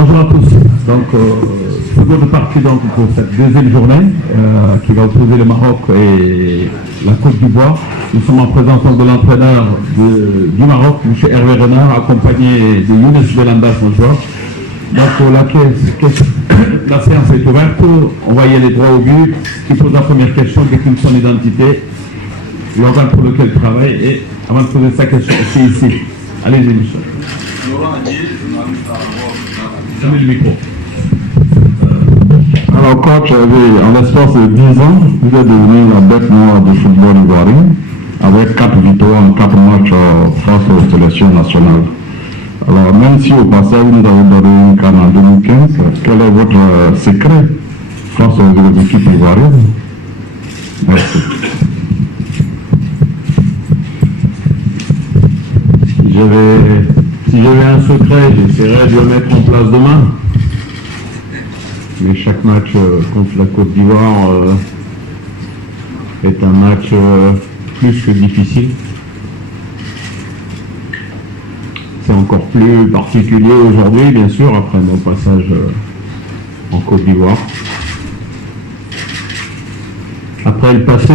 Bonjour à tous. Donc, seconde partie donc, pour cette deuxième journée qui va opposer le Maroc et la Côte d'Ivoire. Nous sommes en présence de l'entraîneur du Maroc, M. Hervé Renard, accompagné de Younes Belanda, son joueur. Donc, la séance est ouverte. On va y aller droit au but. Qui pose la première question, décline son identité, l'organe pour lequel il travaille. Et avant de poser sa question, c'est ici. Allez-y, Michel. Le micro. Alors, coach, en l'espace de 10 ans, vous êtes devenu la bête noire du football ivoirien, avec 4 victoires en 4 matchs face aux sélections nationales. Alors, même si au passage vous avez donné une canne en 2015, quel est votre secret face aux équipes ivoiriennes? Merci. Si j'avais un secret, j'essaierais de le mettre en place demain. Mais chaque match contre la Côte d'Ivoire est un match plus que difficile. C'est encore plus particulier aujourd'hui, bien sûr, après mon passage en Côte d'Ivoire. Après le passé,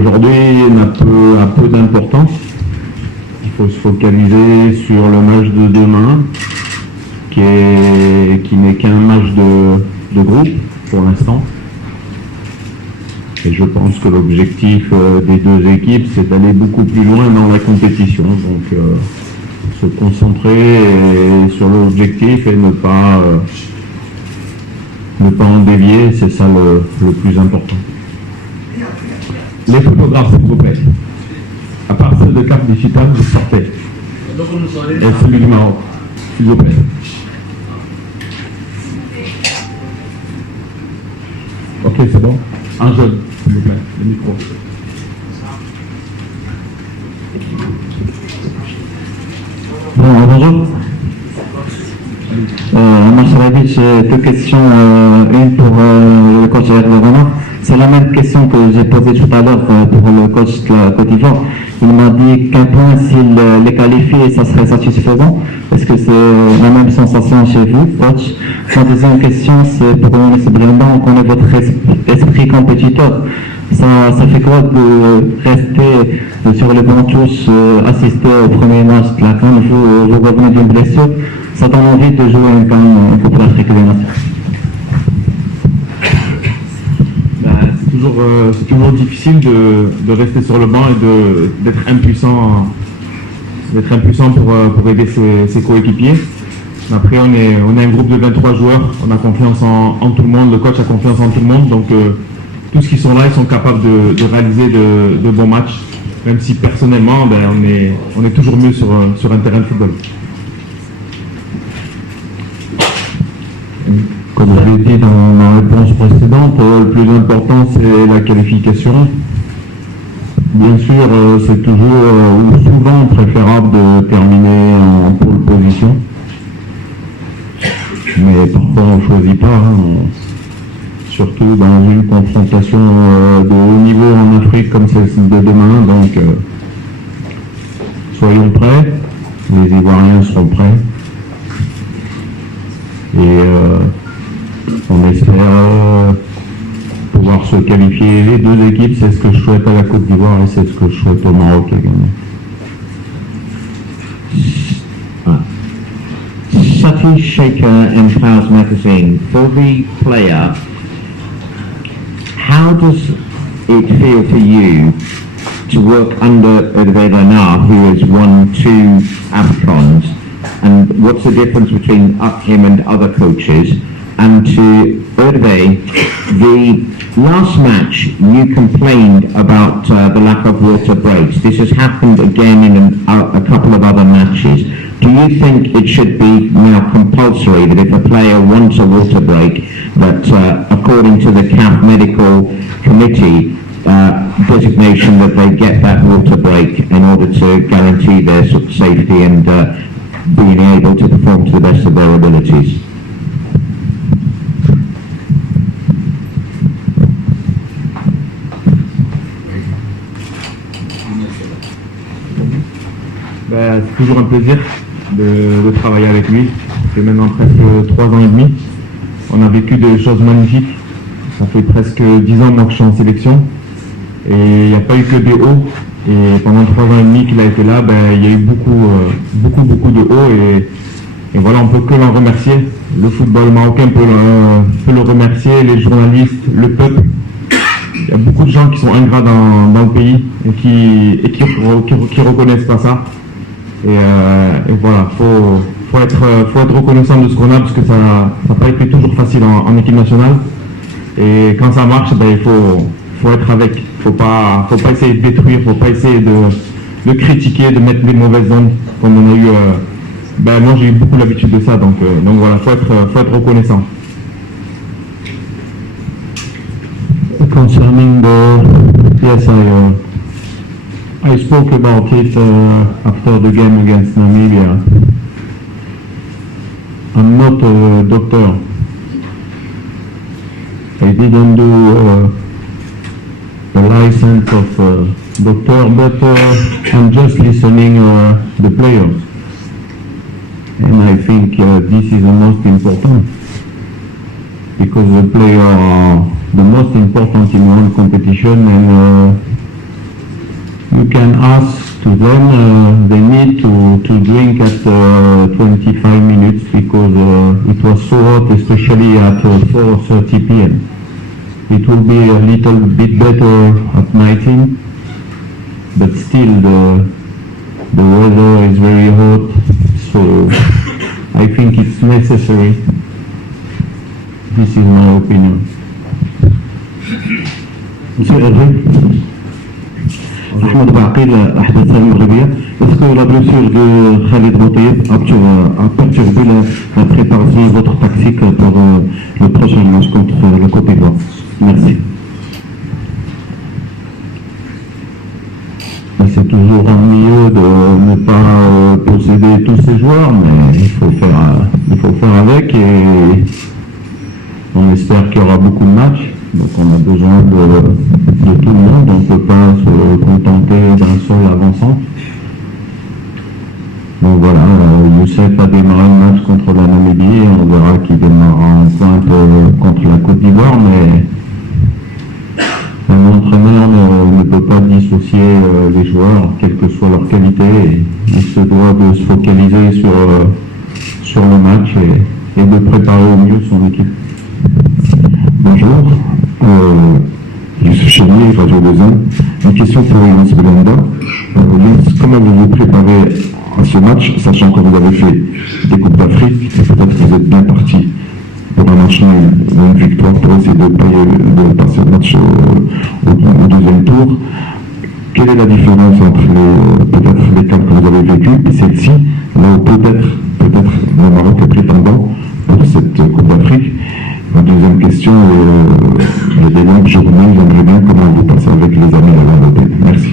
aujourd'hui, a peu d'importance. Il faut se focaliser sur le match de demain, qui n'est qu'un match de groupe pour l'instant. Et je pense que l'objectif des deux équipes, c'est d'aller beaucoup plus loin dans la compétition. Donc, se concentrer sur l'objectif et ne pas en dévier, c'est ça le plus important. Les photographes, s'il vous plaît. À part celle de carte digitale, vous sortez. Et celui du Maroc, s'il vous plaît. Ok, c'est bon. Un jeune, s'il vous plaît, le micro. Bonjour. J'ai deux questions. Une pour le coach Hervé Renard. C'est la même question que j'ai posée tout à l'heure pour le coach de la Côte d'Ivoire. Il m'a dit qu'un point, s'il les qualifie, ça serait satisfaisant. Est-ce que c'est la même sensation chez vous, coach? Ma deuxième question, c'est pour M. Belanda. On connaît votre esprit compétiteur. Ça fait quoi de rester sur le banc touche, assister au premier match de la CAN, vous revenez d'une blessure? Ça donne envie de jouer un CAN pour l'Afrique des Nations? C'est toujours difficile de rester sur le banc et d'être impuissant pour aider ses coéquipiers. Après, on est un groupe de 23 joueurs, on a confiance en tout le monde, le coach a confiance en tout le monde, donc tous ceux qui sont là, ils sont capables de réaliser de bons matchs, même si personnellement, on est toujours mieux sur un terrain de football. Comme je l'ai dit dans ma réponse précédente, le plus important c'est la qualification. Bien sûr, c'est toujours ou souvent préférable de terminer en pole position. Mais parfois on ne choisit pas, surtout dans une confrontation de haut niveau en Afrique comme celle de demain. Donc soyons prêts, les Ivoiriens seront prêts. Et on espère pouvoir se qualifier les deux équipes. C'est ce que je souhaite à la Côte d'Ivoire et c'est ce que je souhaite au Maroc également. Sati Shaker in Players Magazine. For the player, how does it feel for you to work under Hervé Renard, who has won 2 AFCONs, and what's the difference between him and other coaches? And to Hervé, the last match you complained about the lack of water breaks. This has happened again in a couple of other matches. Do you think it should be now compulsory that if a player wants a water break, that according to the CAF medical committee designation, that they get that water break in order to guarantee their safety and being able to perform to the best of their abilities? C'est toujours un plaisir de travailler avec lui. fait maintenant presque 3 ans et demi. On a vécu des choses magnifiques. Ça fait presque 10 ans moi que je suis en sélection. Et il n'y a pas eu que des hauts. Et pendant 3 ans et demi qu'il a été là, il y a eu beaucoup de hauts. Et voilà, on peut que l'en remercier. Le football marocain peut le remercier, les journalistes, le peuple. Il y a beaucoup de gens qui sont ingrats dans le pays et qui reconnaissent pas ça. Et voilà, faut être reconnaissant de ce qu'on a parce que ça n'a pas été toujours facile en équipe nationale. Et quand ça marche, il faut être avec. Faut pas essayer de détruire, faut pas essayer de critiquer, de mettre des mauvaises ondes comme on a eu. Moi j'ai eu beaucoup l'habitude de ça, donc voilà, faut être reconnaissant. Concerning yes, I spoke about it after the game against Namibia. I'm not a doctor. I didn't do a license of doctor, but I'm just listening the players. And I think this is the most important, because the players are the most important in one competition, and you can ask to them, they need to drink at 25 minutes because it was so hot, especially at 4:30 p.m. It will be a little bit better at 19, but still the weather is very hot, so I think it's necessary. This is my opinion. Monsieur Hervé, Ahmed Baqil, Ahmed Salim Rebia, est-ce que la blessure de Khalid Boutayeb a perturbé la préparation de votre tactique pour le prochain match contre le Côte d'Ivoire? Merci. C'est toujours ennuyeux de ne pas posséder tous ces joueurs, mais il faut faire avec, et on espère qu'il y aura beaucoup de matchs. Donc on a besoin de tout le monde, on ne peut pas se contenter d'un seul avant-centre. Donc voilà, Youssef a démarré le match contre la Namibie, on verra qu'il démarrera en pointe contre la Côte d'Ivoire, mais un entraîneur ne peut pas dissocier les joueurs, quelle que soit leur qualité, et il se doit de se focaliser sur le match et de préparer au mieux son équipe. Bonjour, Youssef Chénier, Radio 2. Une question pour Lens Belanda. Comment vous vous préparez à ce match, sachant que vous avez fait des Coupes d'Afrique, et peut-être que vous êtes bien parti pour un match nul ou une victoire pour essayer de passer le match au deuxième tour? Quelle est la différence entre peut-être les cas que vous avez vécu et celle-ci, là où peut-être le Maroc est prétendant pour cette Coupe d'Afrique? Ma deuxième question, il y a des longues journées, j'aimerais bien comment vous passez avec les amis à l'hôtel. Merci.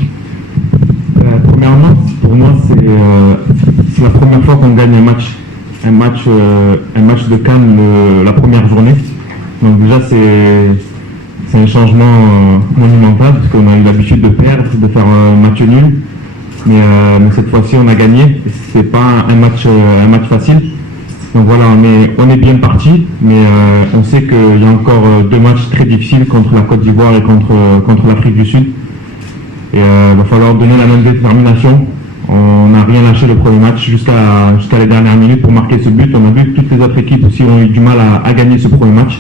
Premièrement, pour moi, c'est la première fois qu'on gagne un match de CAN la première journée. Donc déjà, c'est un changement monumental, parce qu'on a eu l'habitude de perdre, de faire un match nul. Mais cette fois-ci, on a gagné. C'est pas un match facile. Donc voilà, on est bien parti, mais on sait qu'il y a encore 2 matchs très difficiles contre la Côte d'Ivoire et contre l'Afrique du Sud. Et il va falloir donner la même détermination. On n'a rien lâché le premier match jusqu'à les dernières minutes pour marquer ce but. On a vu que toutes les autres équipes aussi ont eu du mal à gagner ce premier match.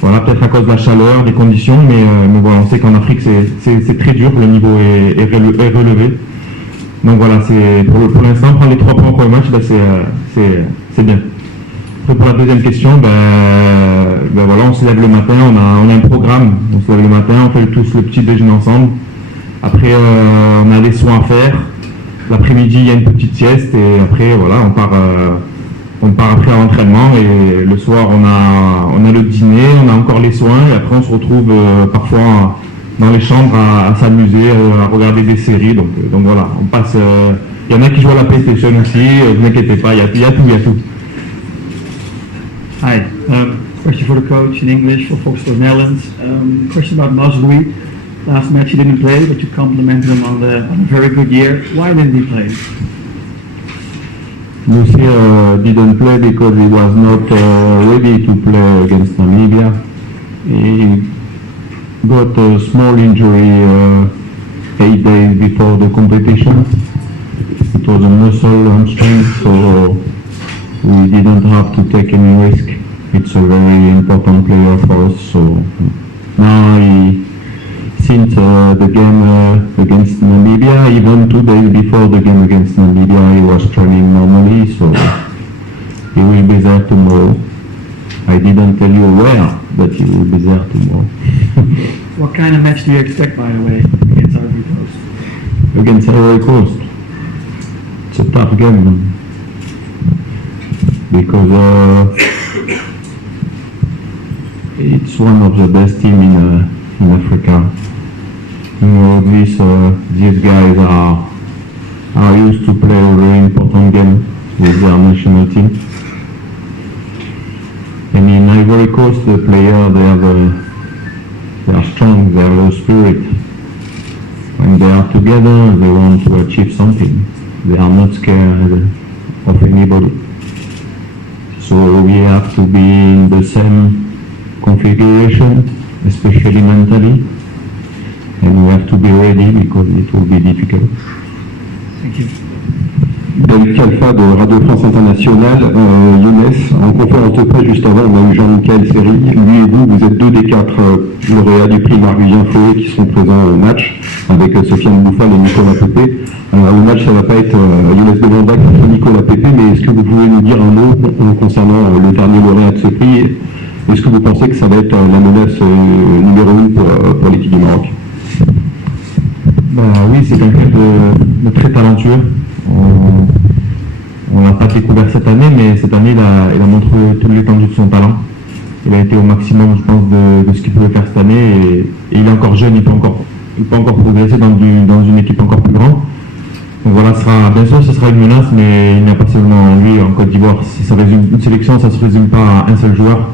Voilà, peut-être à cause de la chaleur, des conditions, mais voilà, on sait qu'en Afrique c'est très dur, le niveau est relevé. Donc voilà, pour l'instant, prendre les 3 points au premier match, c'est bien. Après, pour la deuxième question, voilà, on se lève le matin, on a un programme, on se lève le matin, on fait tous le petit déjeuner ensemble. Après, on a des soins à faire. L'après-midi, il y a une petite sieste, et après, voilà, on part après à l'entraînement, et le soir, on a le dîner, on a encore les soins, et après, on se retrouve parfois dans les chambres à s'amuser, à regarder des séries. Donc voilà, on passe. Il y en a qui jouent à la PlayStation aussi, ne vous inquiétez pas, il y a tout. Hi, question for the coach in English for Fox Sports Netherlands. Question about Mazraoui. Last match he didn't play, but you complimented him on a very good year. Why didn't he play? Musir didn't play because he was not ready to play against Namibia. He got a small injury 8 days before the competition. It was a muscle hamstring, so we didn't have to take any risk. It's a very important player for us. So now since the game against Namibia, even 2 days before the game against Namibia, he was training normally, so he will be there tomorrow. I didn't tell you where, but he will be there tomorrow. What kind of match do you expect, by the way, against Ivory Coast? Against Ivory Coast, it's a tough game because it's one of the best teams in Africa. You know, these guys are used to play a very important game with their national team. And in Ivory Coast, the players, they are strong, they have a spirit. When they are together, they want to achieve something. They are not scared of anybody. So we have to be in the same configuration, especially mentally. And we have to be ready because it will be difficult. Thank you. David Kalfa de Radio France Internationale, Younes, en conférence de presse juste avant, on a eu Jean-Michel Seri. Lui et vous êtes 2 des 4 lauréats du prix Marc-Vivien Fouet qui sont présents au match, avec Sofiane Bouffal et Nicolas Pépé. Au match, ça ne va pas être Younes Belanda contre Nicolas Pépé, mais est-ce que vous pouvez nous dire un mot concernant le dernier lauréat de ce prix? Est-ce que vous pensez que ça va être la menace numéro 1 pour l'équipe du Maroc? Oui, c'est quelqu'un de très talentueux. On l'a pas découvert cette année, mais cette année, il a montré toute l'étendue de son talent. Il a été au maximum, je pense, de ce qu'il pouvait faire cette année. Et il est encore jeune, il peut encore progresser dans une équipe encore plus grande. Donc voilà, bien sûr, ce sera une menace, mais il n'y a pas seulement lui en Côte d'Ivoire. Si ça résume une sélection, ça ne se résume pas à un seul joueur.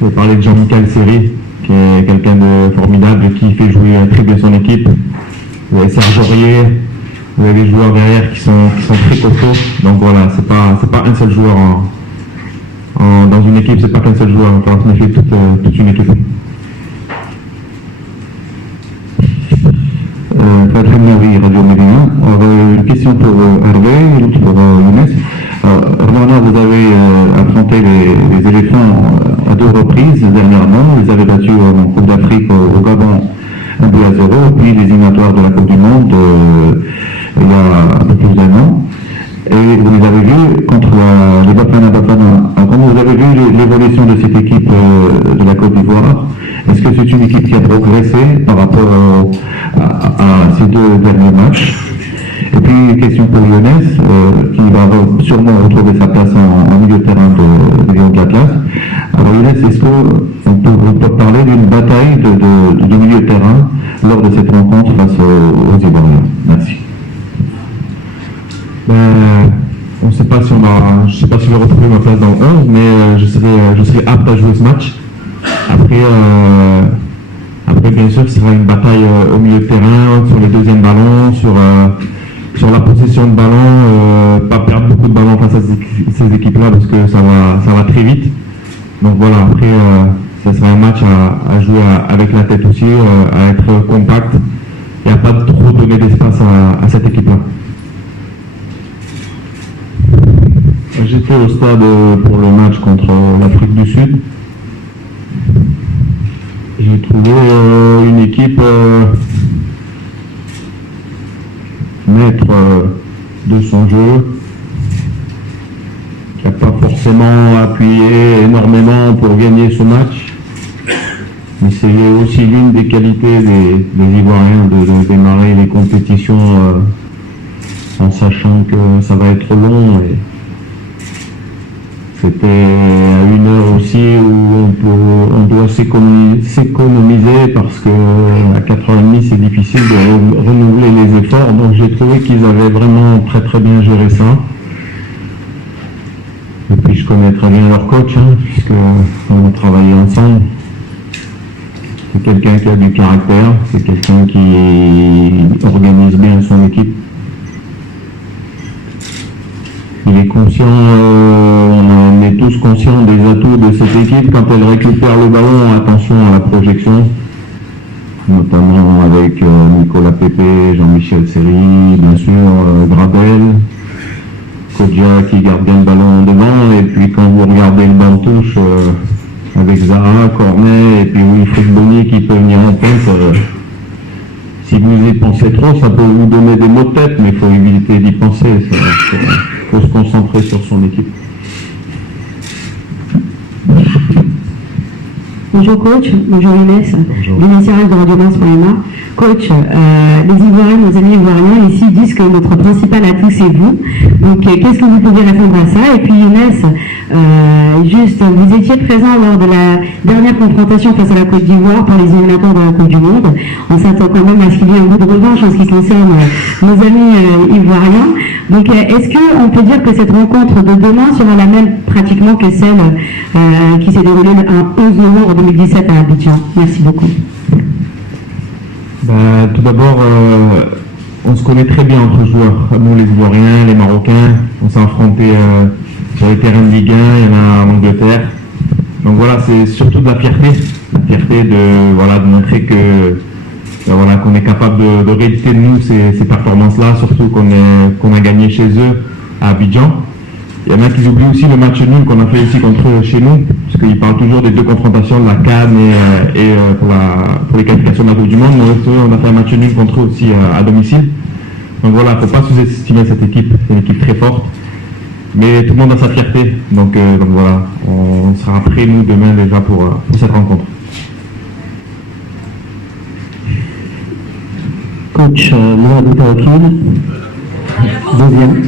Je vais parler de Jean-Michel Seri, qui est quelqu'un de formidable, qui fait jouer très bien son équipe. Vous avez Serge Aurier, vous avez des joueurs derrière qui sont très costauds. Donc voilà, c'est pas un seul joueur dans une équipe, c'est pas qu'un seul joueur, il va falloir se méfier toute une équipe. Patrick Mary, Radio Médina. Une question pour Hervé, une autre pour Younes. Hervé, vous avez affronté les éléphants à 2 reprises dernièrement. Vous les avez battus en Coupe d'Afrique au Gabon 1-0, puis les éliminatoires de la Coupe du Monde il y a un peu plus d'1 an. Et vous les avez vus contre les Bafana Bafana. Comment vous avez vu l'évolution de cette équipe de la Côte d'Ivoire? Est-ce que c'est une équipe qui a progressé par rapport à ces 2 derniers matchs? Et puis une question pour Younes, qui va sûrement retrouver sa place en milieu de terrain de Lyon de l'Atlas. Alors Younes, est-ce qu'on peut parler d'une bataille de milieu de terrain lors de cette rencontre face aux Ivoiriens? Merci. On ne sait pas si je sais pas si je vais retrouver ma place dans le 11, mais je serai apte à jouer ce match. Après bien sûr, ce sera une bataille au milieu de terrain, sur les deuxièmes ballons, sur la possession de ballon, pas perdre beaucoup de ballons face à ces équipes-là parce que ça va très vite. Donc voilà, après, ça sera un match à jouer avec la tête aussi, à être compact et à pas trop donner d'espace à cette équipe-là. J'étais au stade pour le match contre l'Afrique du Sud. J'ai trouvé une équipe maître de son jeu, qui n'a pas forcément appuyé énormément pour gagner ce match. Mais c'est aussi l'une des qualités des Ivoiriens de démarrer les compétitions en sachant que ça va être long. Et c'était à une heure aussi où on doit s'économiser parce qu'à 4h30 c'est difficile de renouveler les efforts. Donc j'ai trouvé qu'ils avaient vraiment très très bien géré ça. Et puis je connais très bien leur coach, puisqu'on a travaillé ensemble. C'est quelqu'un qui a du caractère, c'est quelqu'un qui organise bien son équipe. Il est conscient, on est tous conscients des atouts de cette équipe. Quand elle récupère le ballon, attention à la projection, notamment avec Nicolas Pépé, Jean-Michel Seri, bien sûr, Gradel, Kodja qui garde bien le ballon devant, et puis quand vous regardez le banc touche avec Zara, Cornet et puis Wilfried Bonnier qui peut venir en pointe, si vous y pensez trop, ça peut vous donner des maux de tête, mais il faut éviter d'y penser, il faut se concentrer sur son équipe. Bonjour coach, bonjour Inès, l'initiative de Radio Lens Poema. Coach, les Ivoiriens, nos amis Ivoiriens ici disent que notre principal atout c'est vous. Donc qu'est-ce que vous pouvez répondre à ça? Et puis Inès, juste, vous étiez présent lors de la dernière confrontation face à la Côte d'Ivoire pour les éliminatoires de la Coupe du Monde. On s'attend quand même à ce qu'il y ait un bout de revanche en ce qui concerne nos amis ivoiriens. Donc est-ce qu'on peut dire que cette rencontre de demain sera la même pratiquement que celle qui s'est déroulée le 11 novembre 2017 à Abidjan? Merci beaucoup. Tout d'abord, on se connaît très bien entre joueurs. Nous, les Ivoiriens, les Marocains, on s'est affrontés sur les terrains de Ligue 1, il y en a en Angleterre. Donc voilà, c'est surtout de la fierté de montrer que qu'on est capable de rééditer de nous ces performances-là, surtout qu'on a gagné chez eux à Abidjan. Il y en a qui oublient aussi le match nul qu'on a fait ici contre eux chez nous, parce qu'ils parlent toujours des deux confrontations de la CAN et pour les qualifications de la Coupe du Monde. On a fait un match nul contre eux aussi à domicile. Donc voilà, il ne faut pas sous-estimer cette équipe, c'est une équipe très forte. Mais tout le monde a sa fierté, donc voilà, on sera prêts nous demain déjà pour cette rencontre. Coach Mohamed Tawakil, deuxième.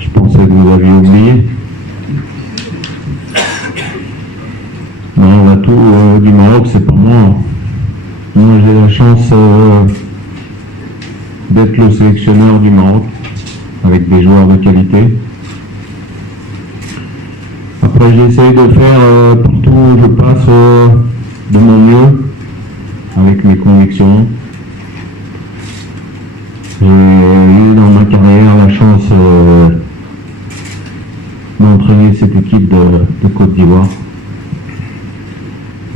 Je pensais que vous aviez oublié. Non, l'atout du Maroc, c'est pas moi. Moi, j'ai la chance d'être le sélectionneur du Maroc, avec des joueurs de qualité. Après, j'essaye de faire partout où je passe de mon mieux, avec mes convictions. J'ai eu dans ma carrière la chance d'entraîner cette équipe de Côte d'Ivoire.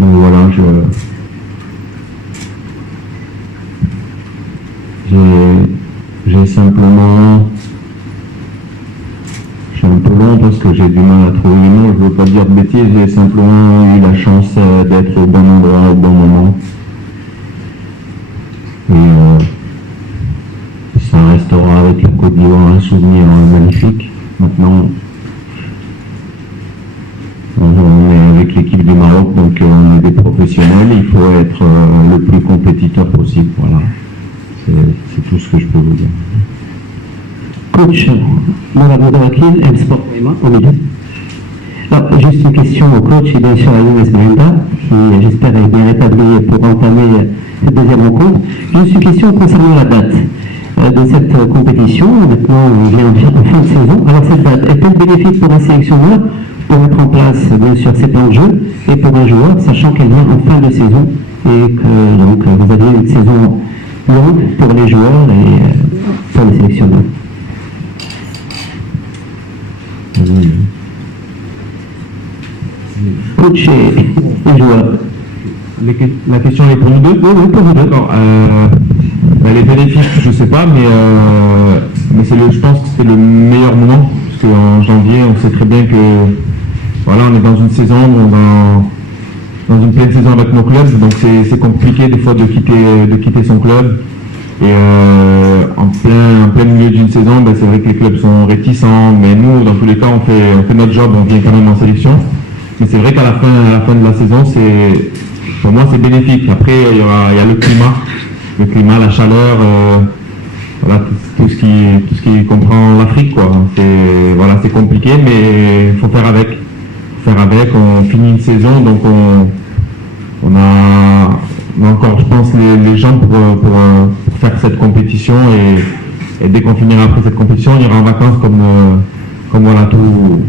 Donc voilà, j'ai simplement, je suis un peu long parce que j'ai du mal à trouver les mots, je ne veux pas dire de bêtises, j'ai simplement eu la chance d'être au bon endroit au bon moment. Et ça restera avec la Côte d'Ivoire un souvenir magnifique. Maintenant, on est avec l'équipe du Maroc, donc on est des professionnels, il faut être le plus compétiteur possible. Voilà, c'est tout ce que je peux vous dire. Coach Mohamed Tawakil, M-Sport au milieu. Alors, juste une question au coach et bien sûr à Younes Brenda, qui j'espère est bien rétabli pour entamer cette deuxième rencontre. Juste une question concernant la date de cette compétition. Maintenant, on vient en fin de saison. Alors, cette date est-elle bénéfique pour un sélectionneur pour mettre en place, bien sûr, ses plans de jeu et pour un joueur, sachant qu'elle vient en fin de saison et que donc vous avez une saison longue pour les joueurs et pour les sélectionneurs? Coach et joueurs. La question est pour nous deux? Oui, pour vous deux. D'accord. Les bénéfices, je ne sais pas, mais je pense que c'était le meilleur moment, parce qu'en janvier, on sait très bien que voilà, on est dans une saison, dans une pleine saison avec nos clubs, donc c'est compliqué des fois de quitter son club. Et en plein milieu d'une saison, c'est vrai que les clubs sont réticents, mais nous, dans tous les cas, on fait notre job, on vient quand même en sélection. Mais c'est vrai qu'à la fin de la saison, pour moi, c'est bénéfique. Après, il y a le climat, la chaleur, voilà, tout ce qui comprend l'Afrique, quoi. C'est compliqué, mais il faut faire avec. On finit une saison, donc on a encore, je pense, les gens pour faire cette compétition et dès qu'on finira après cette compétition, on ira en vacances comme voilà tous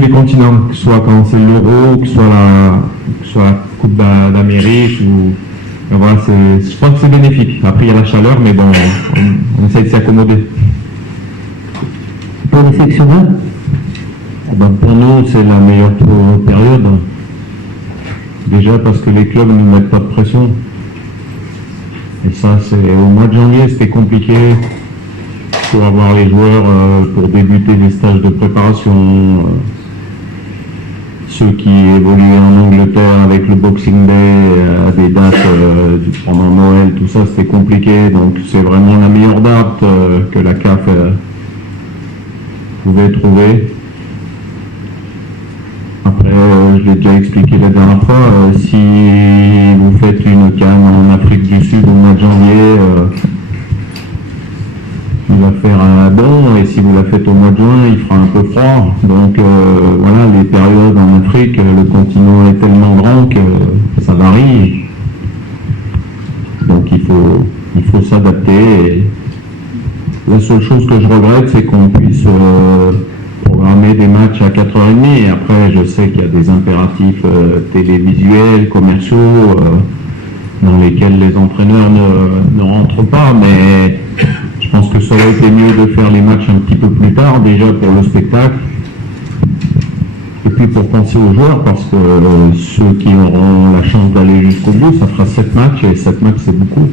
les continents, que ce soit quand c'est l'Euro, que ce soit la Coupe d'Amérique ou Et voilà, je crois que c'est bénéfique. Après, il y a la chaleur, mais bon, on essaie de s'y accommoder. Pour les sélectionneurs, Pour nous, c'est la meilleure période. Déjà parce que les clubs ne mettent pas de pression. Et ça, c'est au mois de janvier, c'était compliqué pour avoir les joueurs pour débuter les stages de préparation. Ceux qui évoluaient en Angleterre avec le Boxing Day à des dates pendant Noël, tout ça, c'était compliqué. Donc c'est vraiment la meilleure date que la CAF pouvait trouver. Après, je l'ai déjà expliqué la dernière fois, si vous faites une CAN en Afrique du Sud au mois de janvier, il va faire un bon, et si vous la faites au mois de juin, il fera un peu froid. Donc voilà, les périodes en Afrique, le continent est tellement grand que ça varie. Donc il faut s'adapter. Et la seule chose que je regrette, c'est qu'on puisse programmer des matchs à 4h30. Et après, je sais qu'il y a des impératifs télévisuels, commerciaux, dans lesquels les entraîneurs ne rentrent pas, mais je pense que ça aurait été mieux de faire les matchs un petit peu plus tard, déjà pour le spectacle, et puis pour penser aux joueurs, parce que ceux qui auront la chance d'aller jusqu'au bout, ça fera 7 matchs, et 7 matchs c'est beaucoup.